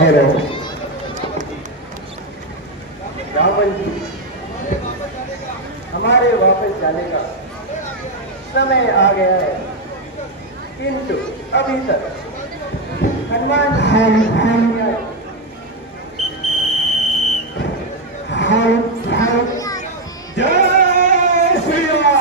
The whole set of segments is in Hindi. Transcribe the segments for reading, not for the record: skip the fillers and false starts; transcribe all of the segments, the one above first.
हेलो रावण जी, हमारे वापस जाने का समय आ गया है, किंतु अभी तक हनुमान जय श्री राम।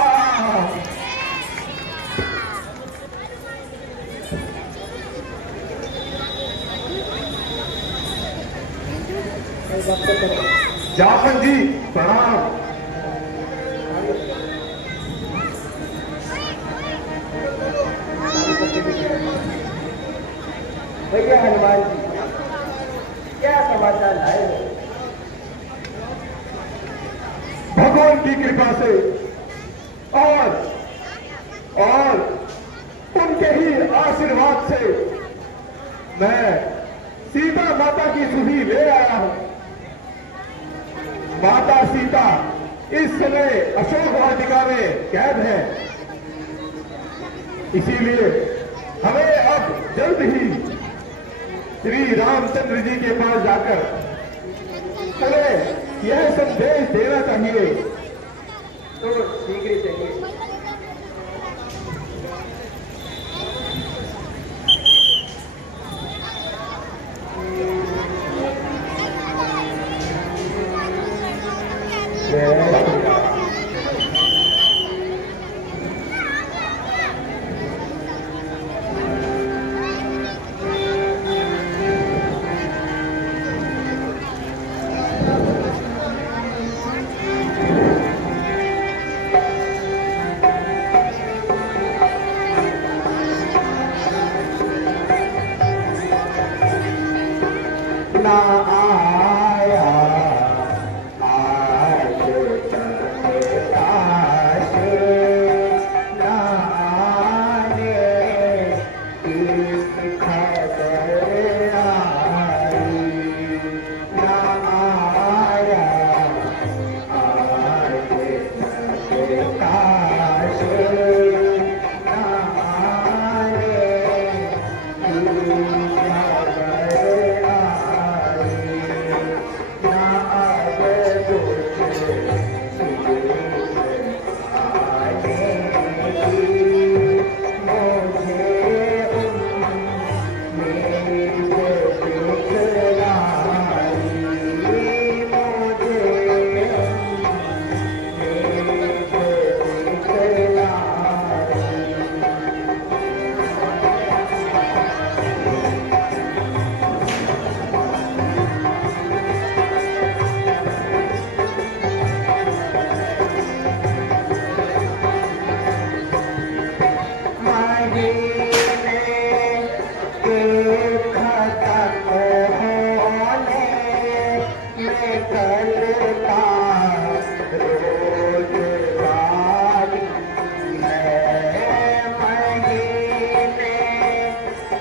जाफर जी प्रणाम। भैया हनुमान जी, क्या समाचार लाए हो? भगवान की कृपा से और उनके ही आशीर्वाद से मैं सीता माता की सुधी ले आया हूं। माता सीता इस समय अशोक वाटिका में कैद है, इसीलिए हमें अब जल्द ही श्री रामचंद्र जी के पास जाकर उन्हें यह संदेश देना चाहिए। तो शीघ्र ही चाहिए।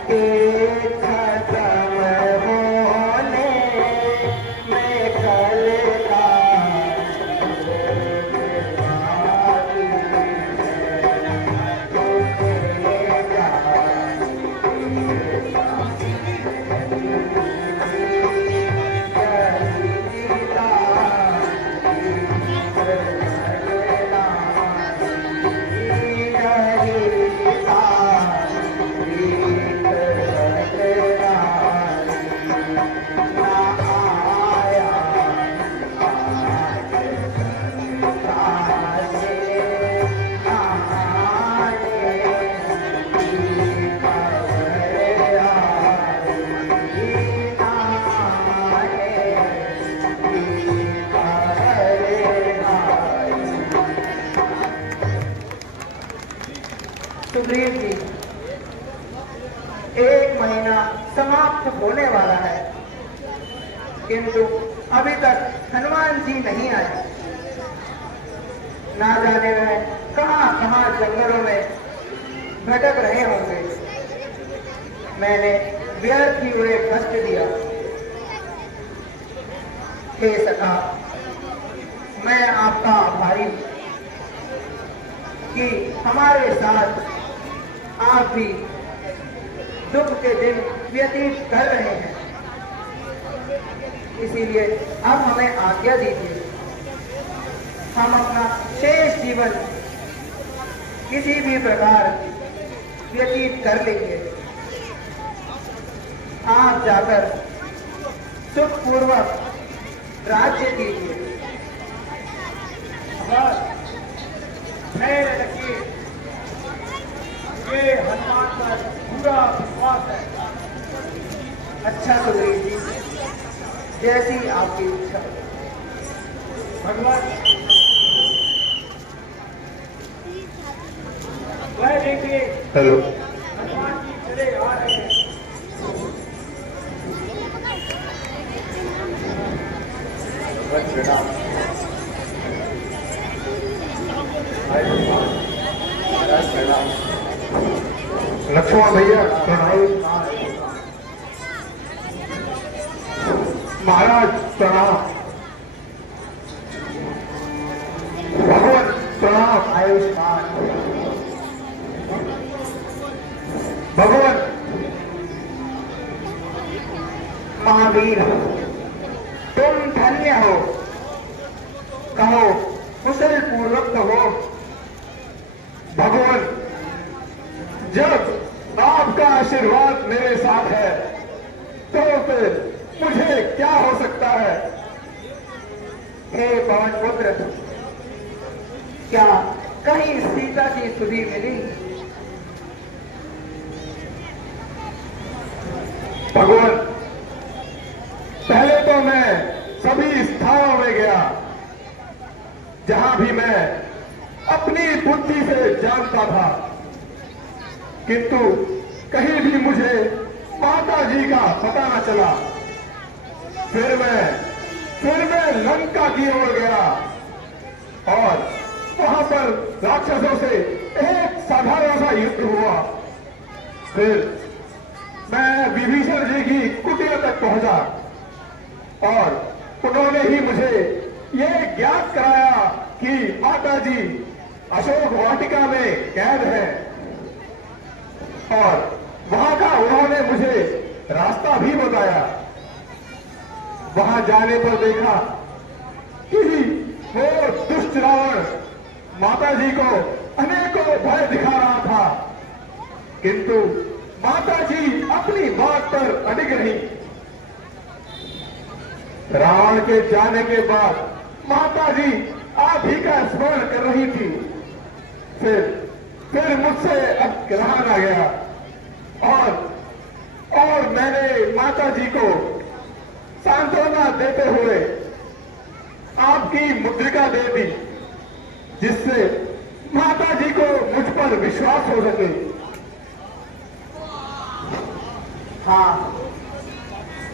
के खत्म होने में कल का सुग्रीव जी, 1 महीना समाप्त होने वाला है, किंतु अभी तक हनुमान जी नहीं आए। ना जाने में कहां कहां जंगलों में भटक रहे होंगे। मैंने व्यर्थ ही उन्हें कष्ट दिया। हे सखा, मैं आपका आभारी हूं कि हमारे साथ आप भी दुख के दिन व्यतीत कर रहे हैं। इसीलिए अब हमें आज्ञा दीजिए, हम अपना शेष जीवन किसी भी प्रकार व्यतीत कर लेंगे। आप जाकर सुखपूर्वक राज्य कीजिए। मेरे लकीर, ये हनुमान पर पूरा विश्वास है। अच्छा सुग्रीव जी, जैसी आपकी इच्छा। भगवान, वह देखिए हेलो, हनुमान जी चले आ रहे हैं। लक्ष्मण भैया प्रणाम। महाराज प्रणाम। भगवान प्रणाम। आयुष्मान। भगवान महावीर, तुम धन्य हो, कहो कुशल पूर्वक हो। भगवान, जब आपका आशीर्वाद मेरे साथ है तो फिर मुझे क्या हो सकता है। हे पवन पुत्र, क्या कहीं सीता की सुधि मिली? भगवान, पहले तो मैं सभी स्थानों में गया जहां भी मैं अपनी बुद्धि से जानता था, किंतु कहीं भी मुझे माता जी का पता न चला। फिर मैं लंका की ओर गया और वहां पर राक्षसों से एक साधारण सा युद्ध हुआ। फिर मैं विभीषण जी की कुटिया तक पहुंचा और उन्होंने ही मुझे ये ज्ञात कराया कि माता जी अशोक वाटिका में कैद है, और वहां का उन्होंने मुझे रास्ता भी बताया। वहां जाने पर देखा कि वो दुष्ट रावण माता जी को अनेकों भय दिखा रहा था, किंतु माता जी अपनी बात पर अडिग रही। रावण के जाने के बाद माता जी आप ही का स्मरण कर रही थी। फिर मुझसे अब रहा न गया और मैंने माता जी को सांत्वना देते हुए आपकी मुद्रिका दे दी, जिससे माता जी को मुझ पर विश्वास हो सके। हाँ,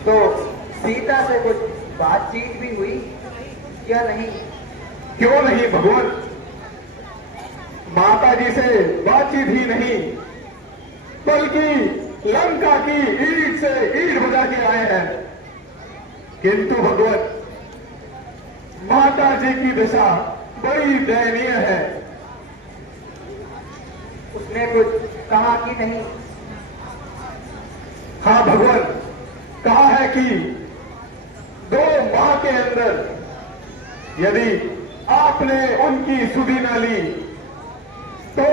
तो सीता से कुछ बातचीत भी हुई या नहीं? क्यों नहीं भगवान, माता जी से बातचीत ही नहीं बल्कि लंका की ईंट से ईंट बजा के आए हैं, किंतु भगवत माता जी की दशा बड़ी दयनीय है। उसने कुछ कहा कि नहीं? हाँ भगवान, कहा है कि 2 माह के अंदर यदि आपने उनकी सुधि न ली तो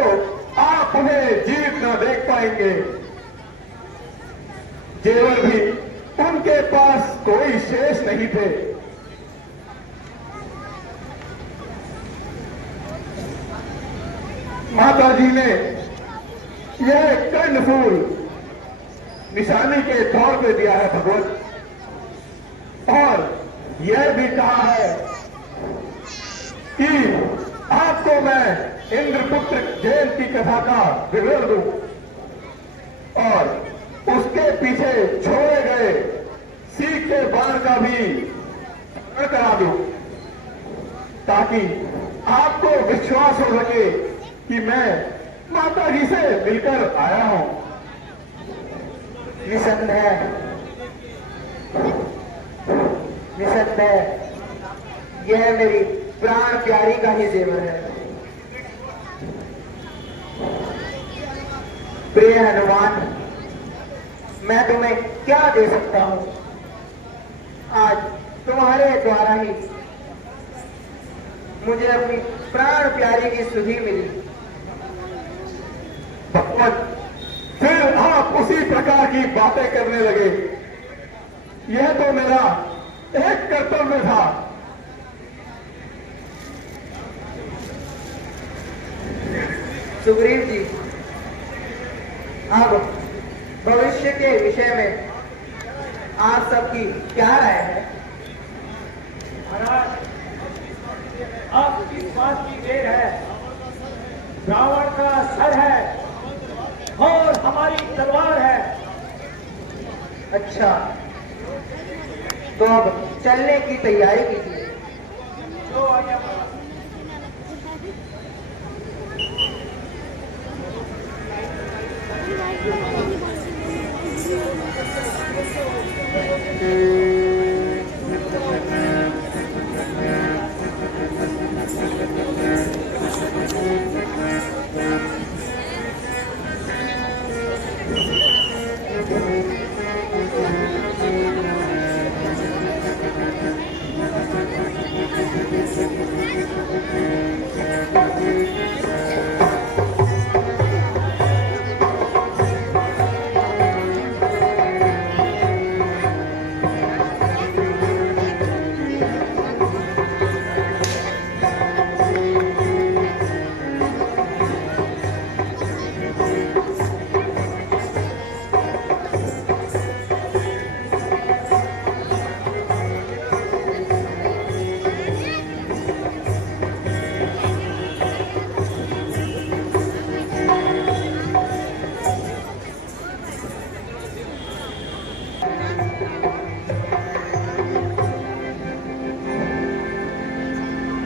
आप उन्हें जीवित न देख पाएंगे। जेवर भी उनके पास कोई शेष नहीं थे। माता जी ने यह कर्णफूल निशानी के तौर पे दिया है भगवान, और यह भी कहा है कि आपको मैं इंद्रपुत्र जयंत की कथा का विवरण दूं और उसके पीछे छोड़े गए सीख के बाण का भी स्मरण करा दूं, ताकि आपको विश्वास हो सके कि मैं माता जी से मिलकर आया हूं। निसंदेह यह मेरी प्राण प्यारी का ही जेवर है। प्रिय हनुमान, मैं तुम्हें क्या दे सकता हूं? आज तुम्हारे द्वारा ही मुझे अपनी प्राण प्यारी की सुधि मिली। भगवान, फिर आप उसी प्रकार की बातें करने लगे। यह तो मेरा एक कर्तव्य था। सुग्रीव जी, अब भविष्य के विषय में आप सबकी क्या राय है? महाराज, अब किस बात की देर है? रावण का सर है और हमारी तलवार है। अच्छा, तो अब चलने की तैयारी कीजिए। तो आइए महाराज।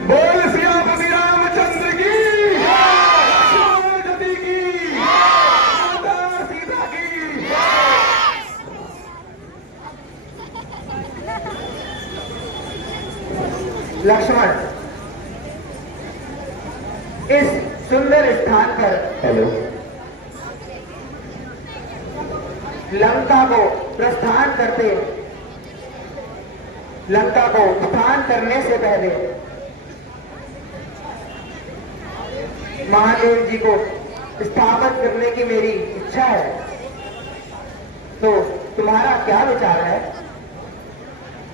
बोल सियापति रामचंद्र की, लक्ष्मण जी की, माता सीता की। लक्ष्मण, इस सुंदर स्थान पर हेलो, लंका को प्रस्थान करने से पहले महादेव जी को स्थापित करने की मेरी इच्छा है। तो तुम्हारा क्या विचार है?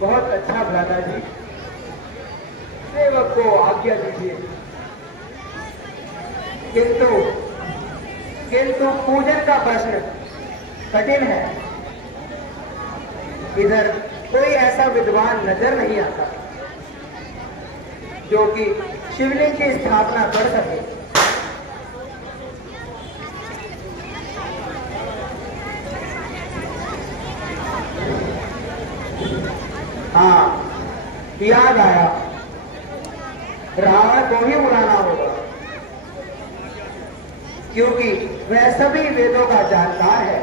बहुत अच्छा भ्राता जी, सेवक को आज्ञा दीजिए। किंतु पूजन का प्रश्न कठिन है। इधर कोई ऐसा विद्वान नजर नहीं आता जो कि शिवलिंग की स्थापना कर सके। हाँ, याद आया, रावण को ही बुलाना होगा, क्योंकि वह सभी वेदों का जानकार है।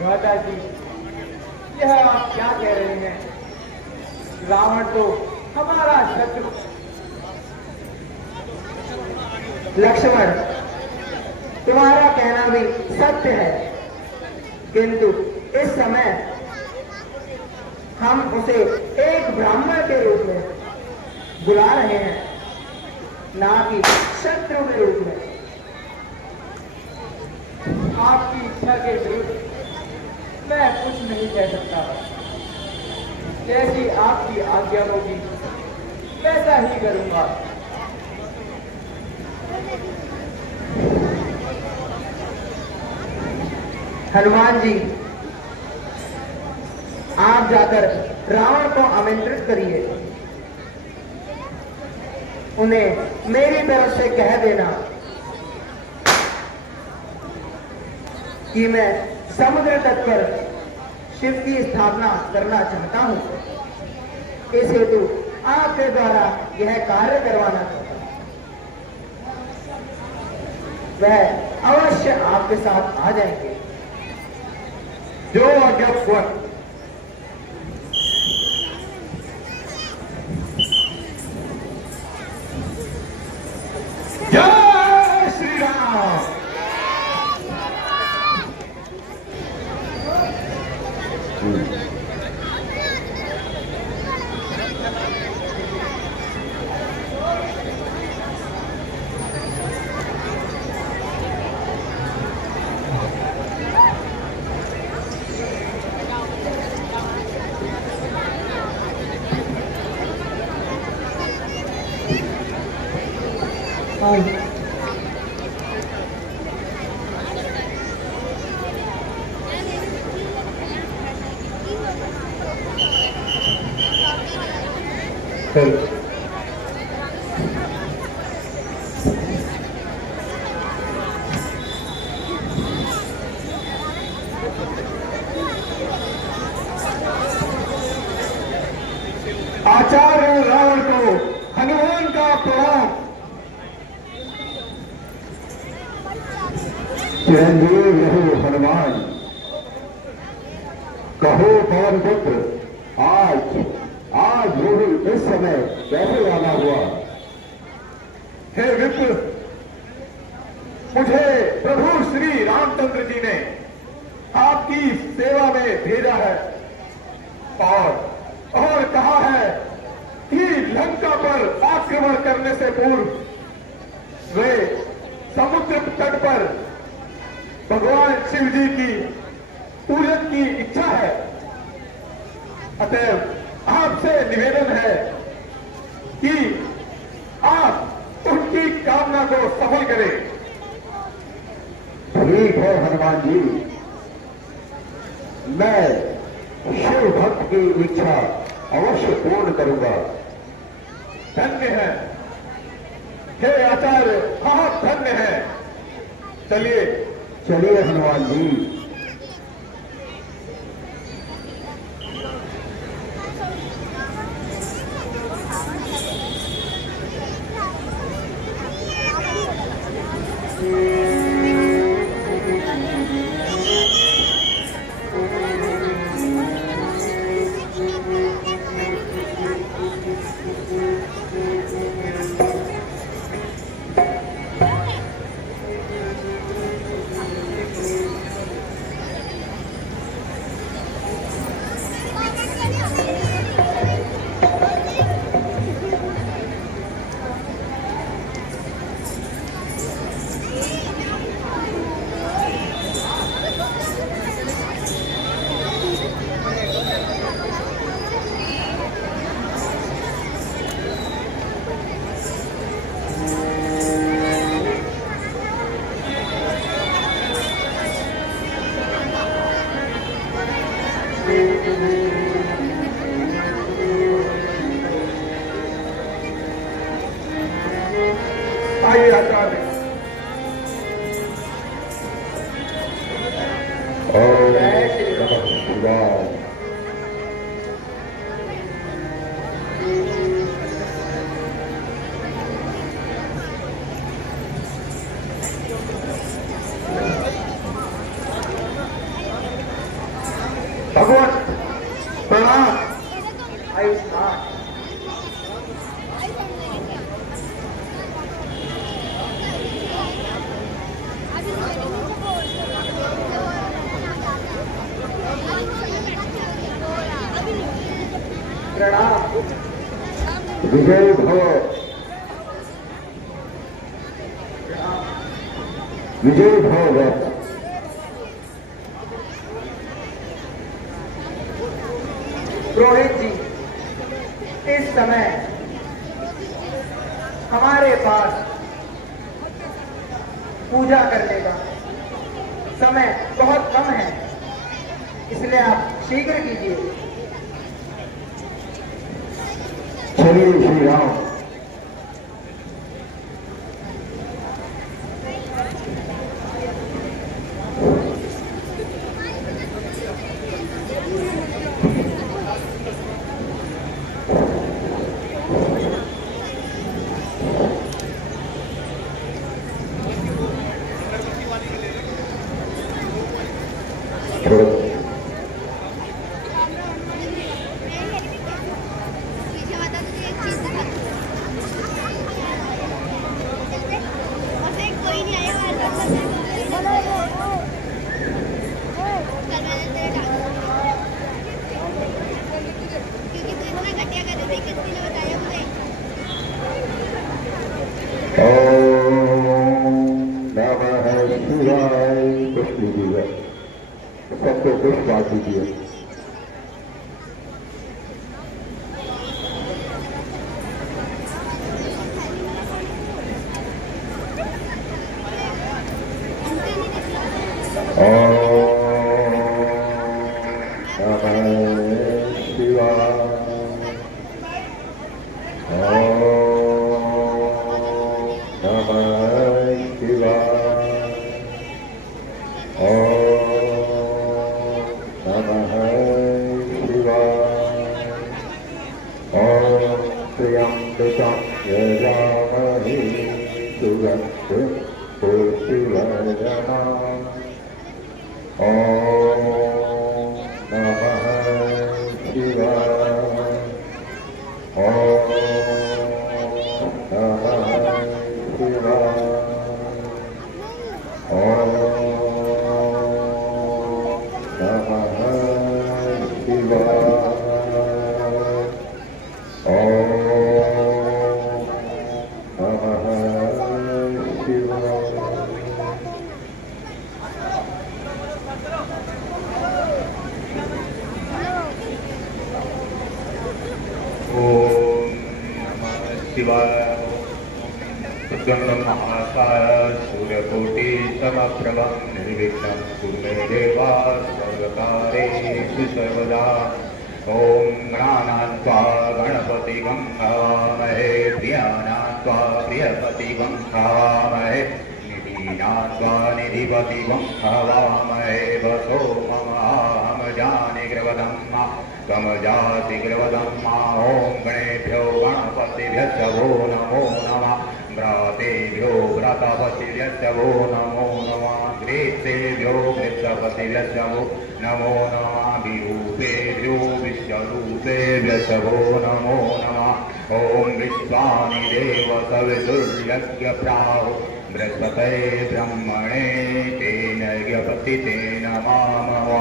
भ्राता जी, यह आप क्या कह रहे हैं? रावण तो हमारा शत्रु। लक्ष्मण, तुम्हारा कहना भी सत्य है, किंतु इस समय हम उसे एक ब्राह्मण के रूप में बुला रहे हैं, ना कि शत्रु के रूप में। आपकी इच्छा के विरुद्ध मैं कुछ नहीं कह सकता। जैसी आपकी आज्ञा होगी वैसा ही करूंगा। हनुमान जी, आप जाकर रावण को आमंत्रित करिए। उन्हें मेरी तरफ से कह देना कि मैं समुद्र तट पर शिव की स्थापना करना चाहता हूं। इस हेतु आपके द्वारा यह कार्य करवाना चाहता हूं। वह अवश्य आपके साथ आ जाएंगे। जो आज्ञा स्वर। जय श्री राम। चल। आचार्य रावण को हनुमान का प्रणाम। चिरंजीव रहो हनुमान। कहो पवन पुत्र, आज रोहित इस समय कैसे आना हुआ? हे विप्र, मुझे प्रभु श्री रामचंद्र जी ने आपकी सेवा में भेजा है और कहा है कि लंका पर आक्रमण करने से पूर्व वे समुद्र तट पर भगवान शिव जी की पूजन की इच्छा है। अतएव आपसे निवेदन है कि आप उनकी कामना को सफल करें। ठीक है हनुमान जी, मैं शिव भक्त की इच्छा अवश्य पूर्ण करूंगा। धन्य है हे आचार्य, आप धन्य है। चलिए हनुमान जी। आइए आचार्य। भगवत प्रणाम। आयुष्मान। प्रणाम। विजय भव, विजय भव। पुरोहित जी, इस समय हमारे पास पूजा करने का समय बहुत कम है, इसलिए आप शीघ्र कीजिए। चलिए श्री राम। पुष्प लीजिएगा, सबको पुष्प बांट दीजिए। महाकाय सूर्यकोटि समप्रभं निर्विघ्नं कुरु मे देवा सर्वकारेषु सर्वदा। ॐ गणानान्त्वा गणपतिं हवामहे, प्रियाणान्त्वा प्रियपतिं हवामहे, निधीनान्त्वा निधिपतिं हवामहे। वसो मम जानिग्रवदं कमजाति ग्रवदं। ॐ गणेभ्यो गणपतिभ्यश्च वो नमो नमः। व्रातेभ्यो व्रतपतिभ्यश्च वो नमो नमः। ग्रेसेभ्यो वृक्षपतिभ्यश्च वो नमो नमः। विरूपेभ्यो विश्वरूपेभ्यश्च वो नमो नमः। ॐ विश्वानि देव सवितुर्यज्ञप्राहुः बृहस्पतये ब्रह्मणे तेन यज्ञपतिते नमामः।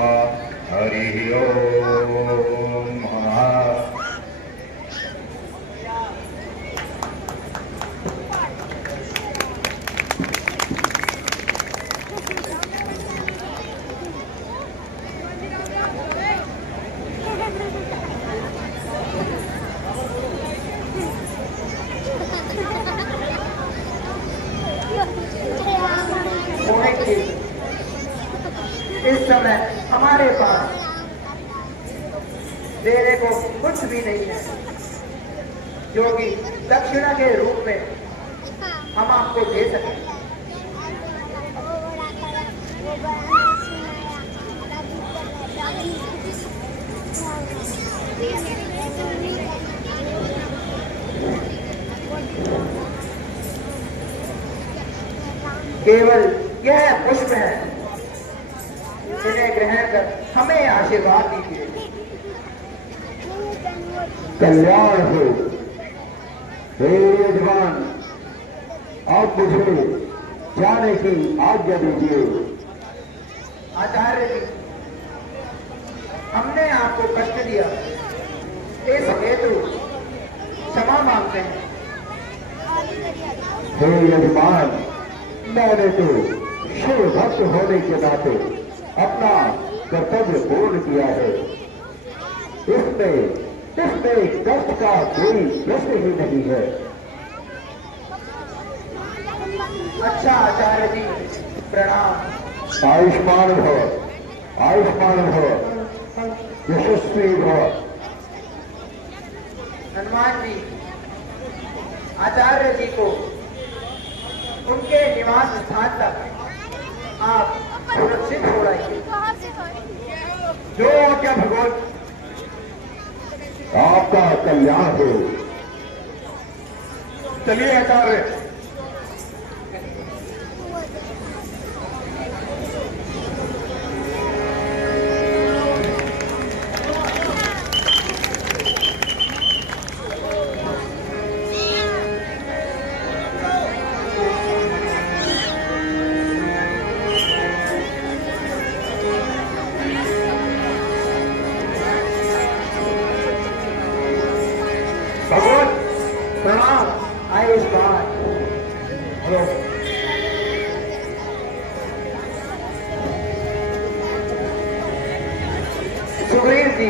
हरिः ओम् नमः। मोहित जी, इस समय हमारे पास देने को कुछ भी नहीं है, जो कि दक्षिणा के रूप में हम आपको दे सकें। केवल यह पुष्प है इन्हें ग्रहण कर हमें आशीर्वाद दीजिए। कल्याण हो। हे यजमान, आप मुझे जाने की आज्ञा दीजिए। आचार्य जी, हमने आपको कष्ट दिया, इस हेतु क्षमा मांगते हैं। हे यजमान, मैंने तो शिव भक्त होने के नाते अपना कर्तव्य पूर्ण किया है। इसमें कष्ट का कोई प्रश्न ही नहीं है। अच्छा आचार्य जी, प्रणाम। आयुष्मान भव, आयुष्मान भव, यशस्वी भव। हनुमान जी, आचार्य जी को उनके निवास स्थान तक आप सुरक्षित छोड़ाइए। जो आज्ञा भगवान। आपका कल्याण हो। चलिए आचार्य। भगवान प्रणाम। आयुष्मान। हेलो। सुग्रीव जी,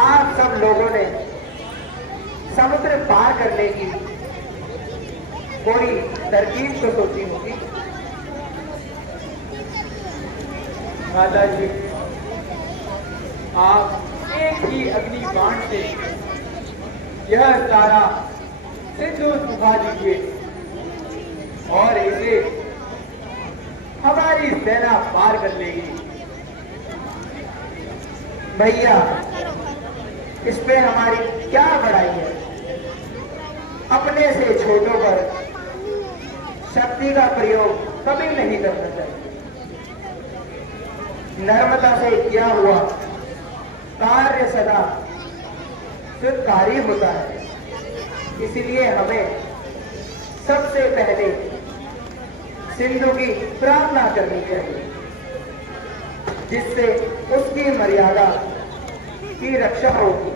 आप सब लोगों ने समुद्र पार करने की कोई तरकीब तो सोची होगी। माता जी, आप एक ही अग्नि बाण से यह सारा सिंधु सुखा दीजिए और इसे हमारी सेना पार कर लेगी। भैया, इस पे हमारी क्या बड़ाई है। अपने से छोटों पर शक्ति का प्रयोग कभी नहीं करना चाहिए। नर्मदा से किया हुआ कार्य सदा स्वीकारी होता है। इसलिए हमें सबसे पहले सिंधु की प्रार्थना करनी चाहिए, जिससे उसकी मर्यादा की रक्षा होगी।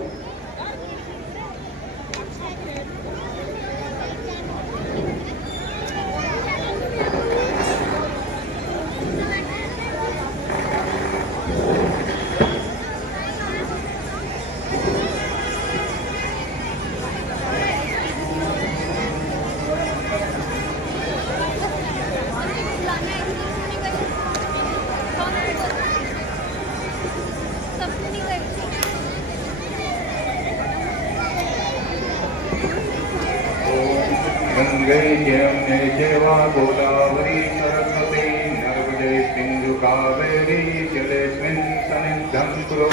गंगे जमुने चैवा गोदावरी सरस्वती नर्मदे सिंधु कावेरी जलेस्मिन् सन्निधिं कुरु।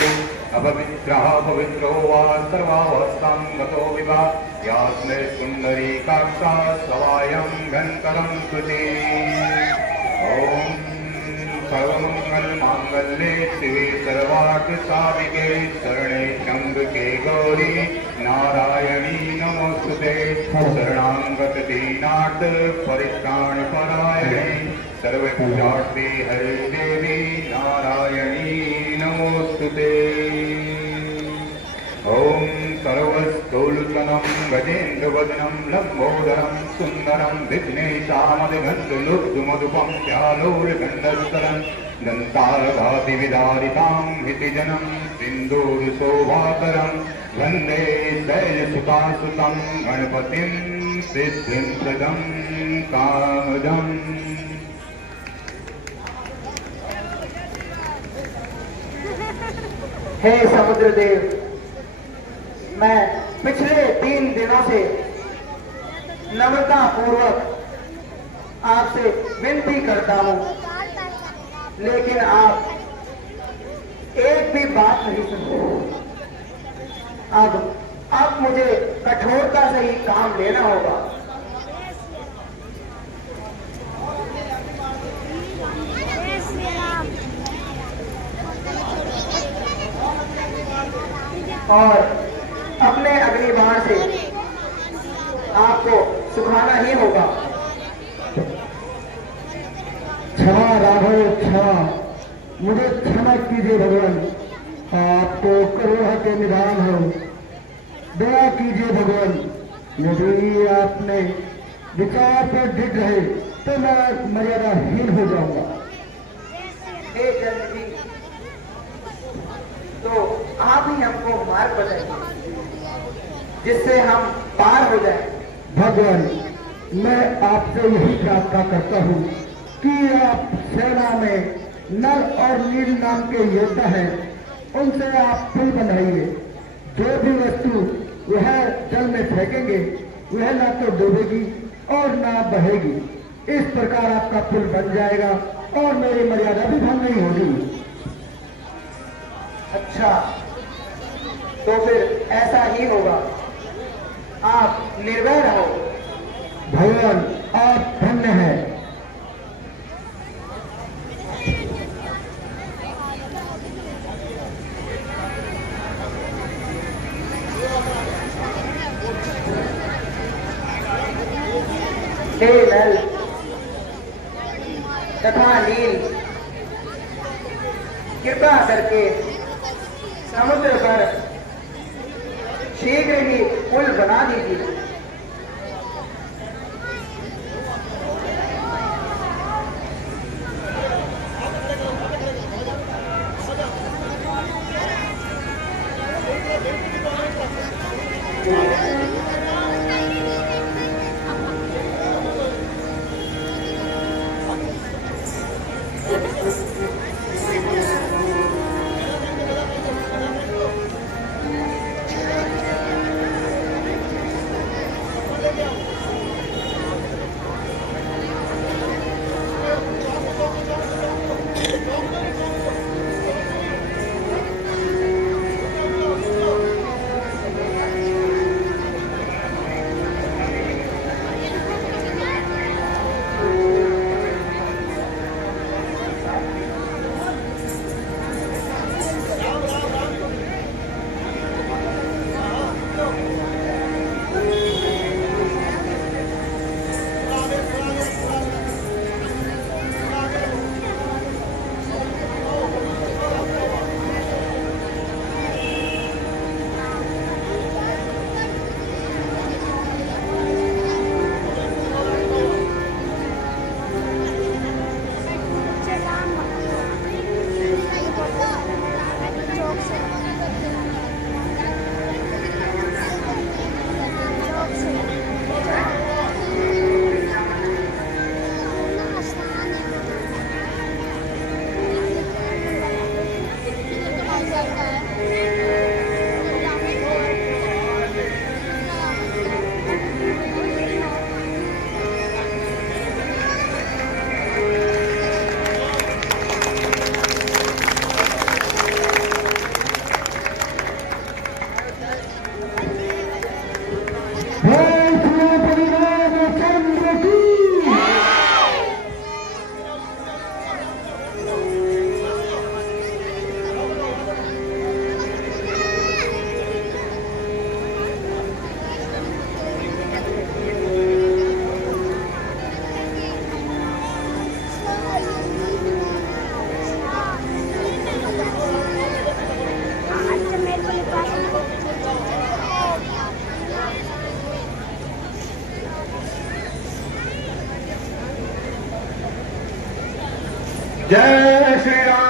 अपवित्रः पवित्रो वा सर्वावस्थां गतो विवा यास्मै सुन्दरीकाक्षा सवायं घनकरं कृते। ॐ सर्वमङ्गलमाङ्गल्ये शिवे सर्वार्थसाधिके शरणे त्र्यम्बके गौरी नारायणी नमोस्तुते। शरणागत दीनार्थ परित्राणपरायणे सर्वपूजार्थे हरे देवी नारायणी नमोस्तुते। ॐ सर्वस्थूलतनं गजेन्द्रवदनं लम्बोदरं सुन्दरं विघ्नेशामदिगन्धलुब्धुमधुपं चालोलगण्डस्थलं दन्तारघातिविदारितां हितिजनं सिन्दूरशोभाकरं वन्दे शैलसुतासुतं गणपतिं सिद्धिं सदं कामदम्। हे समुद्रदेव, मैं पिछले 3 दिनों से नम्रता पूर्वक आपसे विनती करता हूं, लेकिन आप एक भी बात नहीं सुनते। अब मुझे कठोरता से ही काम लेना होगा। और अपने अग्निबाण से आपको सुखाना ही होगा। क्षमा राघव, क्षमा, मुझे क्षमा कीजिए भगवान। आपको करुणा के निधान हो, दया कीजिए भगवान। यदि आपने विचार पर ढिग रहे तो मैं मर्यादाहीन हो जाऊंगा। हे चंद्र जी, तो आप ही हमको मार्ग बताइए जिससे हम पार हो जाएं। भगवान, मैं आपसे यही प्रार्थना करता हूँ कि आप सेना में नल और नील नाम के योद्धा हैं, उनसे आप पुल बनाइए। जो भी वस्तु वह जल में फेंकेंगे वह ना तो डूबेगी और ना बहेगी। इस प्रकार आपका पुल बन जाएगा और मेरी मर्यादा भी भंग नहीं होगी। अच्छा, तो फिर ऐसा ही होगा। आप निर्भय रहो। भगवान, आप धन्य हैं। हे नल तथा नील, कृपा करके समुद्र पर शीघ्र ही पुल बना दीजिए। जय श्री राम।